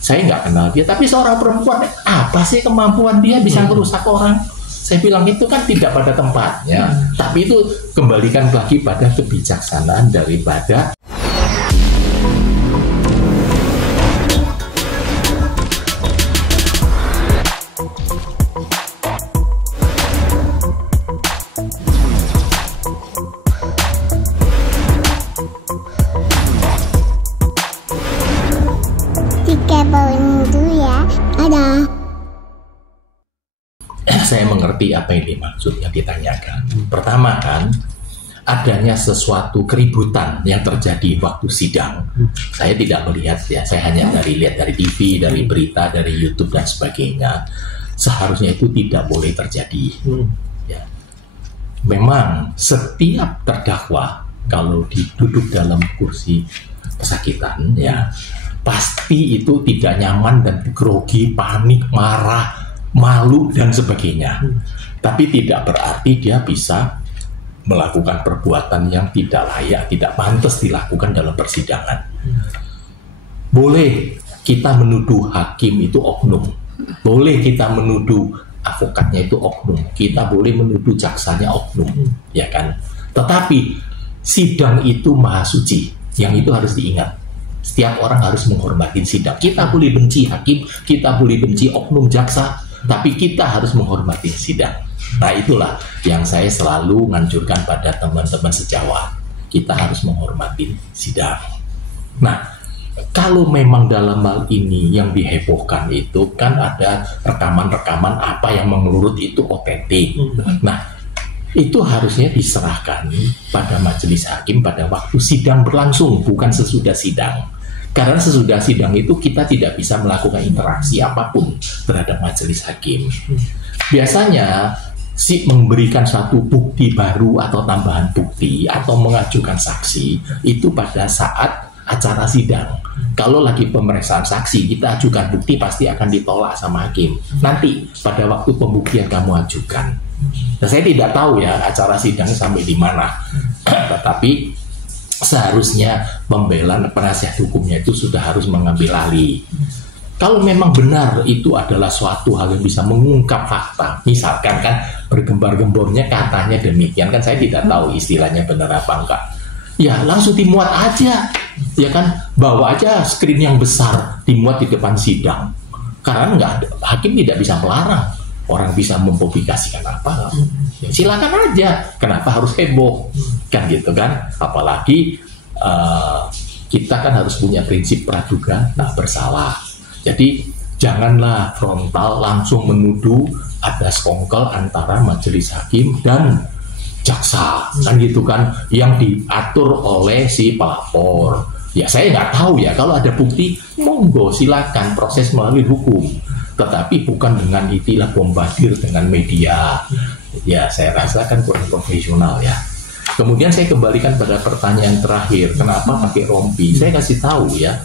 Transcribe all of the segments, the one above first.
Saya nggak kenal dia, tapi seorang perempuan, apa sih kemampuan dia bisa merusak orang? Saya bilang itu kan tidak pada tempatnya. Tapi itu kembalikan lagi pada kebijaksanaan daripada saya mengerti apa yang dimaksud yang ditanyakan. Pertama kan, adanya sesuatu keributan yang terjadi waktu sidang. Saya tidak melihat ya, saya hanya lihat dari TV, dari berita, dari YouTube dan sebagainya. Seharusnya itu tidak boleh terjadi. Ya. Memang setiap terdakwa kalau duduk dalam kursi pesakitan, ya pasti itu tidak nyaman dan grogi, panik, marah, malu dan sebagainya. Tapi tidak berarti dia bisa melakukan perbuatan yang tidak layak, tidak pantas dilakukan dalam persidangan. Boleh kita menuduh hakim itu oknum, boleh kita menuduh advokatnya itu oknum, kita boleh menuduh jaksanya oknum, ya kan? Tetapi sidang itu maha suci, yang itu harus diingat. Setiap orang harus menghormati sidang. Kita boleh benci hakim, kita boleh benci oknum jaksa, tapi kita harus menghormati sidang. Nah itulah yang saya selalu menganjurkan pada teman-teman sejawat. Kita harus menghormati sidang. Nah kalau memang dalam hal ini yang dihebohkan itu kan ada rekaman-rekaman apa yang menurut itu otentik. Nah itu harusnya diserahkan pada majelis hakim pada waktu sidang berlangsung, bukan sesudah sidang. Karena sesudah sidang itu kita tidak bisa melakukan interaksi apapun terhadap majelis hakim. Biasanya memberikan satu bukti baru atau tambahan bukti atau mengajukan saksi itu pada saat acara sidang. Kalau lagi pemeriksaan saksi, kita ajukan bukti pasti akan ditolak sama hakim. Nanti pada waktu pembuktian kamu ajukan. Nah, saya tidak tahu ya acara sidang sampai di mana. Tetapi seharusnya pembela penasihat hukumnya itu sudah harus mengambil alih. Kalau memang benar itu adalah suatu hal yang bisa mengungkap fakta, misalkan kan bergembar-gembornya katanya demikian, kan saya tidak tahu istilahnya benar apa enggak. Ya langsung dimuat aja, ya kan, bawa aja screen yang besar dimuat di depan sidang. Karena enggak, hakim tidak bisa melarang. Orang bisa mempublikasikan apa, ya silakan aja. Kenapa harus heboh, kan gitu kan? Apalagi kita kan harus punya prinsip praduga tak bersalah. Jadi janganlah frontal langsung menuduh ada skongkel antara majelis hakim dan jaksa, kan gitu kan? Yang diatur oleh si pelapor. Ya saya nggak tahu ya. Kalau ada bukti, monggo silakan proses melalui hukum. Tetapi bukan dengan istilah bombardir dengan media. Ya saya rasa kan kurang profesional ya. Kemudian saya kembalikan pada pertanyaan terakhir, kenapa pakai rompi? Saya kasih tahu ya,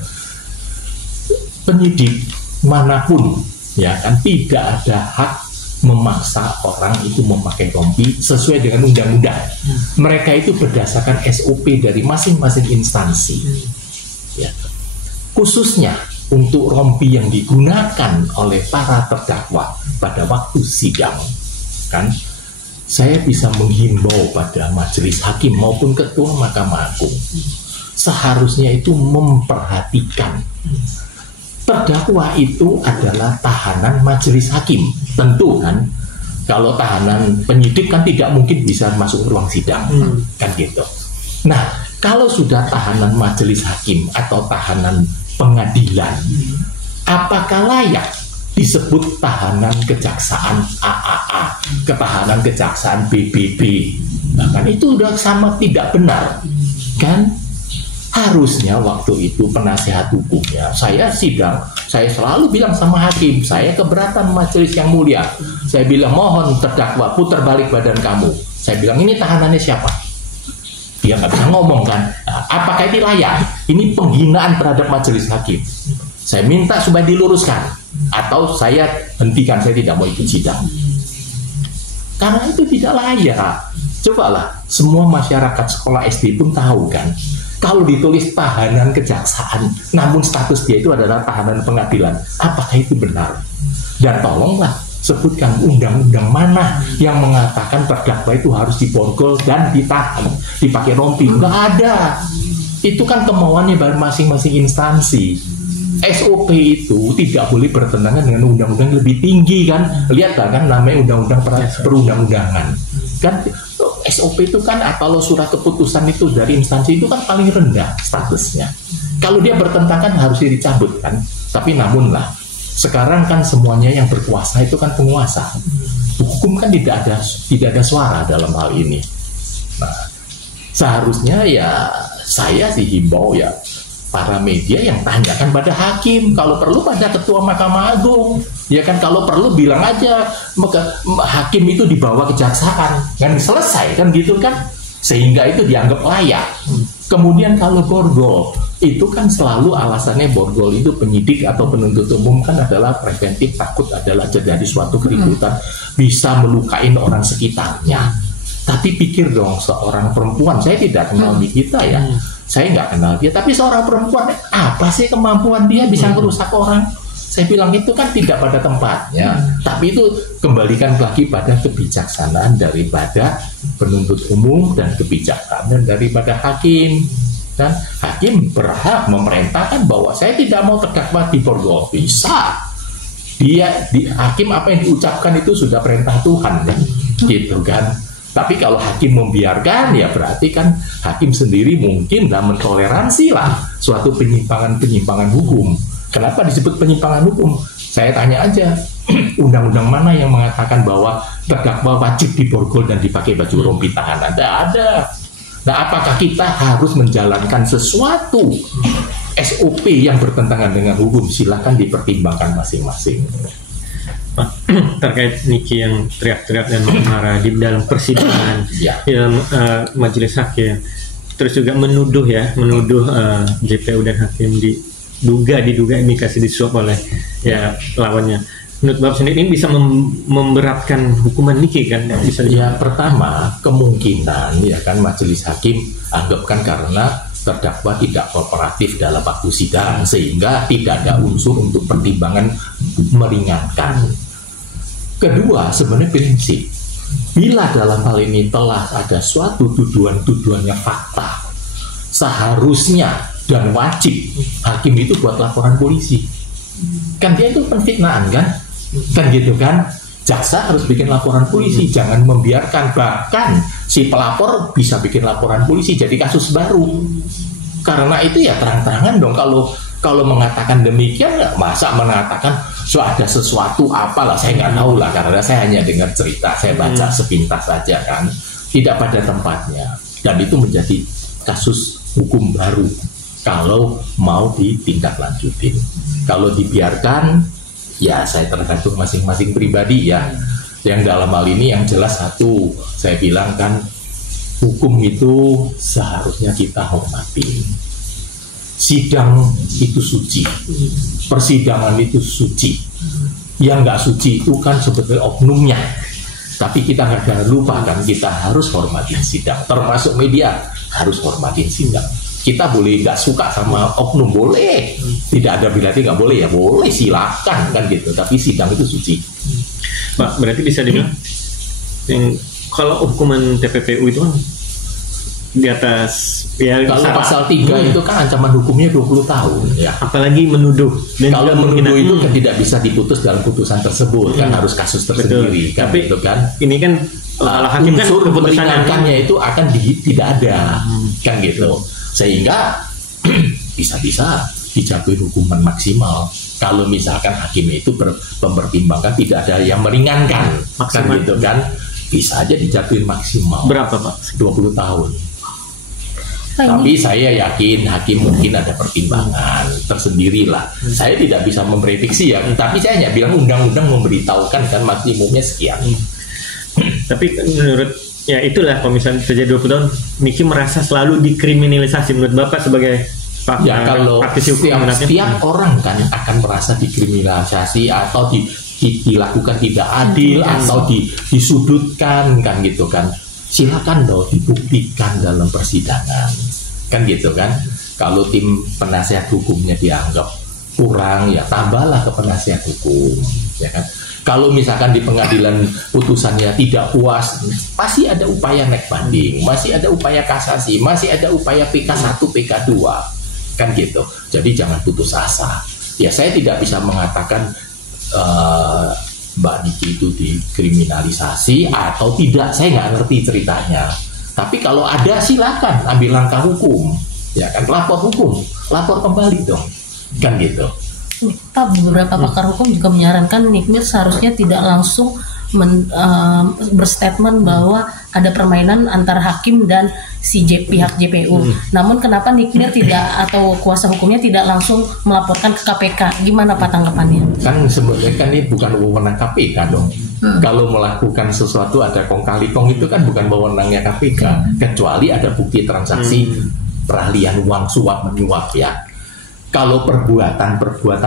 penyidik manapun ya kan tidak ada hak memaksa orang itu memakai rompi sesuai dengan undang-undang. Mereka itu berdasarkan SOP dari masing-masing instansi. Ya. Khususnya untuk rompi yang digunakan oleh para terdakwa pada waktu sidang, kan saya bisa menghimbau pada majelis hakim maupun ketua Mahkamah Agung seharusnya itu memperhatikan terdakwa itu adalah tahanan majelis hakim. Tentu kan kalau tahanan penyidik kan tidak mungkin bisa masuk ruang sidang, kan gitu. Nah kalau sudah tahanan majelis hakim atau tahanan pengadilan, apakah layak disebut tahanan kejaksaan AAA, ketahanan kejaksaan BBB? Bahkan itu udah sama tidak benar, kan? Harusnya waktu itu penasihat hukumnya, saya sidang, saya selalu bilang sama hakim, saya keberatan majelis yang mulia. Saya bilang mohon terdakwa putar balik badan kamu. Saya bilang ini tahanannya siapa? Dia nggak bisa ngomong kan? Nah, apakah ini layak? Ini penghinaan terhadap majelis hakim. Saya minta supaya diluruskan atau saya hentikan, saya tidak mau ikut sidang. Karena itu tidak layak. Cobalah semua masyarakat sekolah SD pun tahu kan. Kalau ditulis tahanan kejaksaan, namun status dia itu adalah tahanan pengadilan, apakah itu benar? Dan tolonglah sebutkan undang-undang mana yang mengatakan terdakwa itu harus diborgol dan ditahan, dipakai rompi. Nggak ada. Itu kan kemauannya dari masing-masing instansi. SOP itu tidak boleh bertentangan dengan undang-undang yang lebih tinggi kan. Lihatlah kan namanya undang-undang perundang-undangan. Kan SOP itu kan kalau surat keputusan itu dari instansi itu kan paling rendah statusnya. Kalau dia bertentangan harusnya dicabut kan. Tapi namunlah sekarang kan semuanya yang berkuasa itu kan penguasa. Hukum kan tidak ada suara dalam hal ini. Nah, seharusnya ya saya sih himbau ya para media yang tanyakan pada hakim, kalau perlu pada ketua Mahkamah Agung, ya kan, kalau perlu bilang aja hakim itu dibawa kejaksaan, kan selesai kan gitu kan, sehingga itu dianggap layak. Kemudian kalau borgol, itu kan selalu alasannya borgol itu penyidik atau penuntut umum kan adalah preventif, takut adalah terjadi suatu keributan, bisa melukain orang sekitarnya. Tapi pikir dong, seorang perempuan, saya tidak kenal Nikita ya, saya nggak kenal dia, tapi seorang perempuan, apa sih kemampuan dia bisa merusak orang? Saya bilang itu kan tidak pada tempatnya. Tapi itu kembalikan lagi pada kebijaksanaan daripada penuntut umum dan kebijaksanaan daripada hakim. Dan hakim berhak memerintahkan bahwa saya tidak mau terdakwa diborgol, bisa. Hakim apa yang diucapkan itu sudah perintah Tuhan kan, gitu kan. Tapi kalau hakim membiarkan, ya berarti kan hakim sendiri mungkin mentoleransi lah suatu penyimpangan hukum. Kenapa disebut penyimpangan hukum? Saya tanya aja, undang-undang mana yang mengatakan bahwa terdakwa wajib diborgol dan dipakai baju rompi tahanan? Tidak ada. Nah, apakah kita harus menjalankan sesuatu SOP yang bertentangan dengan hukum? Silakan dipertimbangkan masing-masing. Terkait Niki yang teriak-teriak dan marah di dalam persidangan dalam majelis hakim, terus juga menuduh JPU dan hakim diduga indikasi disuap oleh lawannya. Menurut Bapak sendiri ini bisa memberatkan hukuman Niki kan? Bisa ya, pertama kemungkinan ya kan majelis hakim anggapkan karena terdakwa tidak kooperatif dalam waktu sidang sehingga tidak ada unsur untuk pertimbangan meringankan. Kedua, sebenarnya prinsip, bila dalam hal ini telah ada suatu tuduhan-tuduhannya fakta, seharusnya dan wajib hakim itu buat laporan polisi. Kan dia itu penfitnaan kan gitu kan. Jaksa harus bikin laporan polisi, jangan membiarkan, bahkan si pelapor bisa bikin laporan polisi jadi kasus baru. Karena itu ya terang-terangan dong, kalau mengatakan demikian, masa mengatakan ada sesuatu apalah, saya nggak tahu lah, karena saya hanya dengar cerita, saya baca sepintas saja kan, tidak pada tempatnya, dan itu menjadi kasus hukum baru kalau mau ditindaklanjutin. Kalau dibiarkan, ya saya tergantung masing-masing pribadi ya. Yang dalam hal ini yang jelas satu, saya bilang kan, hukum itu seharusnya kita hormati. Sidang itu suci, persidangan itu suci. Yang nggak suci itu kan sebetulnya oknumnya. Tapi kita nggak lupa kan, kita harus hormatin sidang. Termasuk media harus hormatin sidang. Kita boleh nggak suka sama oknum, boleh. Tidak ada berarti nggak boleh, ya boleh, silakan kan gitu. Tapi sidang itu suci. Pak, berarti bisa dibilang kalau hukuman TPPU itu kan di atas ya, kalau pasal 3 itu kan ancaman hukumnya 20 tahun ya. Apalagi menuduh. Dan kalau menuduh itu kan tidak bisa diputus dalam putusan tersebut, kan harus kasus tersendiri. Kan, tapi itu kan ini kan hakim unsur kan meringankannya itu akan tidak ada kan gitu. Sehingga bisa-bisa dijatuhi hukuman maksimal. Kalau misalkan hakimnya itu mempertimbangkan tidak ada yang meringankan maksimal. Kan gitu kan, bisa aja dijatuhin maksimal. Berapa Pak? 20 tahun. Tapi saya yakin hakim mungkin ada pertimbangan tersendiri lah. Saya tidak bisa memprediksi ya, tapi saya hanya bilang undang-undang memberitahukan kan maksimumnya sekian. Tapi menurut ya itulah, kalau misalnya terjadi 20 tahun, Niki merasa selalu dikriminalisasi. Menurut Bapak sebagai kalau setiap orang kan akan merasa dikriminalisasi atau dilakukan tidak adil atau disudutkan kan gitu kan. Silakan dong dibuktikan dalam persidangan. kan gitu kan. Kalau tim penasihat hukumnya dianggap kurang, ya tambahlah ke penasihat hukum, ya kan. Kalau misalkan di pengadilan putusannya tidak puas, pasti ada upaya naik banding, masih ada upaya kasasi, masih ada upaya PK1, PK2, kan gitu. Jadi jangan putus asa. Ya saya tidak bisa mengatakan Mbak Niki itu dikriminalisasi atau tidak, saya nggak ngerti ceritanya. Tapi kalau ada silakan ambil langkah hukum, ya kan, lapor hukum, lapor kembali dong, kan gitu. Pak, beberapa pakar hukum juga menyarankan Nikmir seharusnya tidak langsung berstatement bahwa ada permainan antara hakim dan si pihak JPU. Namun kenapa Nikmir tidak atau kuasa hukumnya tidak langsung melaporkan ke KPK? Gimana Pak tanggapannya? Kan sebenarnya kan ini bukan wewenang KPK dong. Kalau melakukan sesuatu ada kong kali kong itu kan bukan wewenangnya KPK, kecuali ada bukti transaksi peralihan uang suap menyuap ya. Kalau perbuatan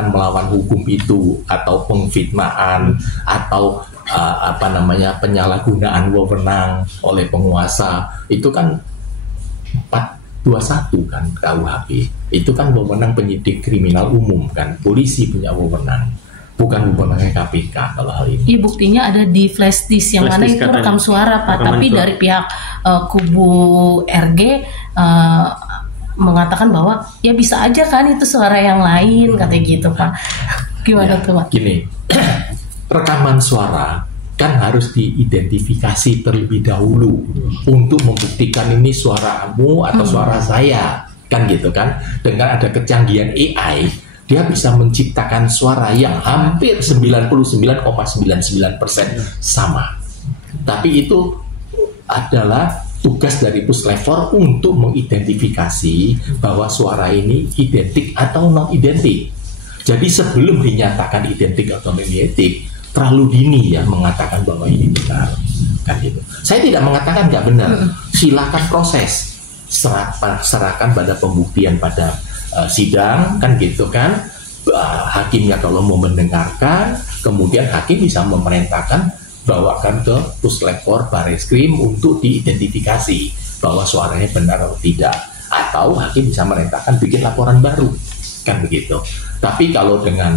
melawan hukum itu atau pengfitnaan atau penyalahgunaan wewenang oleh penguasa, itu kan 421 kan KUHP. Itu kan wewenang penyidik kriminal umum kan, polisi punya wewenang, bukan wewenangnya KPK kalau hal ini. Iya, buktinya ada di flash disk yang mana itu rekam suara Pak, tapi dari pihak kubu RG mengatakan bahwa ya bisa aja kan itu suara yang lain, katanya gitu Pak. Gimana ya, tuh Pak? Gini, rekaman suara kan harus diidentifikasi terlebih dahulu untuk membuktikan ini suaramu atau suara saya, kan gitu kan. Dengan ada kecanggihan AI, dia bisa menciptakan suara yang hampir 99,99% sama. Tapi itu adalah tugas dari puslapor untuk mengidentifikasi bahwa suara ini identik atau non identik. Jadi sebelum dinyatakan identik atau non identik, terlalu dini ya mengatakan bahwa ini benar, kan gitu. Saya tidak mengatakan nggak benar. Silakan proses, serahkan pada pembuktian pada sidang, kan gitu kan. Hakimnya kalau mau mendengarkan, kemudian hakim bisa memerintahkan bawakan ke puslapor Bareskrim untuk diidentifikasi bahwa suaranya benar atau tidak, atau hakim bisa merintahkan bikin laporan baru, kan begitu. Tapi kalau dengan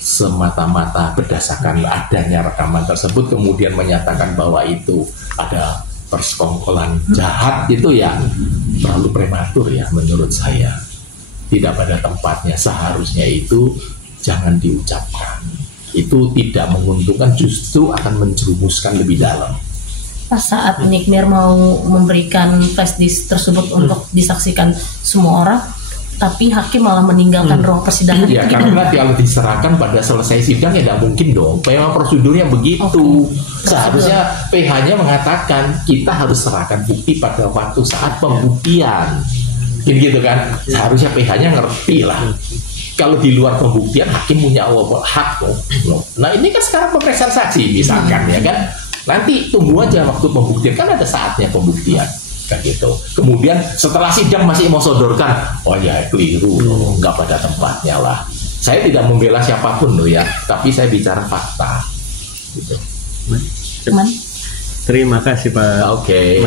semata-mata berdasarkan adanya rekaman tersebut kemudian menyatakan bahwa itu ada persekongkolan jahat, itu ya terlalu prematur ya menurut saya, tidak pada tempatnya. Seharusnya itu jangan diucapkan. Itu tidak menguntungkan, justru akan menjerumuskan lebih dalam. Pas saat Nikmir mau memberikan flash disk tersebut untuk disaksikan semua orang, tapi hakim malah meninggalkan ruang persidangan. Ya, karena kalau diserahkan pada selesai sidang ya tidak mungkin dong. Memang prosedurnya begitu. Seharusnya PH-nya mengatakan kita harus serahkan bukti pada waktu saat pembuktian. Gitu kan? Seharusnya PH-nya ngerti lah. Kalau di luar pembuktian, hakim punya hak loh. Nah ini kan sekarang pemeriksaan saksi misalkan ya kan. Nanti tunggu aja waktu pembuktian, kan ada saatnya pembuktian, kan gitu. Kemudian setelah sidang masih mau sodorkan, oh ya keliru loh, nggak pada tempatnya lah. Saya tidak membela siapapun loh ya, tapi saya bicara fakta. Gitu. Terima kasih Pak. Oke.